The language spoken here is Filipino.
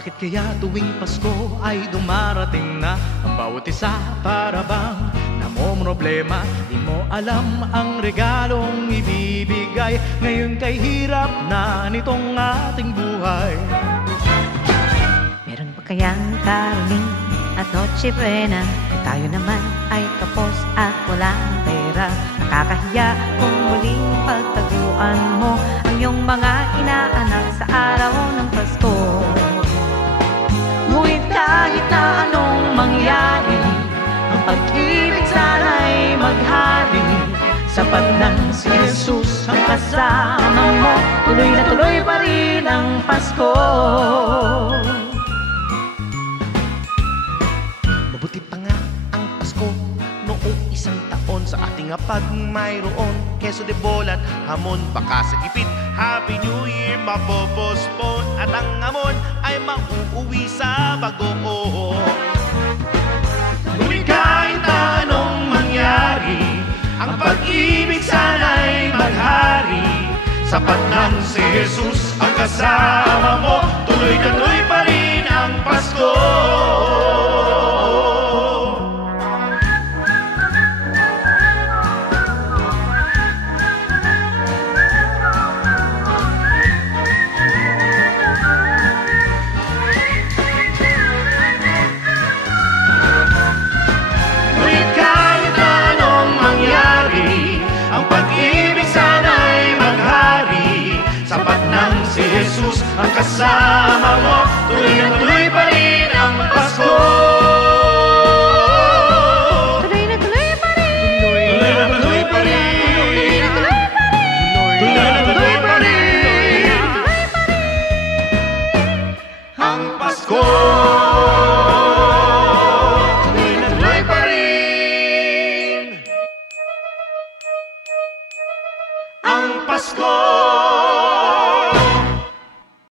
Bakit kaya tuwing Pasko ay dumarating na ang bawat isa para bang namomroblema? Di mo alam ang regalong ibibigay ngayon kay hirap na nitong ating buhay. Meron ba kayang karuling at Noche Buena? Kung tayo naman ay kapos at walang pera, nakakahiya kung muling pagtaguan mo ang iyong mga inaanak sa araw ng Pasko. Ngunit kahit na anong mangyari, ang pag-ibig sana'y maghari. Sapat ng si Jesus ang kasama mo, tuloy na tuloy pa rin ang Pasko. Mabuti pa nga ang Pasko noong isang taon sa ating hapag mayroon keso de bola at hamon. Baka sa gipit Happy New Year mapopospone at ang hamon ay mauuwi sa Bagoong. Ngunit kahit na anong mangyari, ang pag-ibig sana'y maghari. Sapat ng si Jesus ang kasama mo, tuloy na tuloy pa rin ang Pasko. Si Jesus ang kasama mo, tuloy na tuloy pa rin ang Pasko. Tuloy na tuloy pa rin. Tuloy na tuloy pa rin. Tuloy na tuloy pa rin. Ang Pasko. Tuloy na tuloy pa rin. Ang Pasko.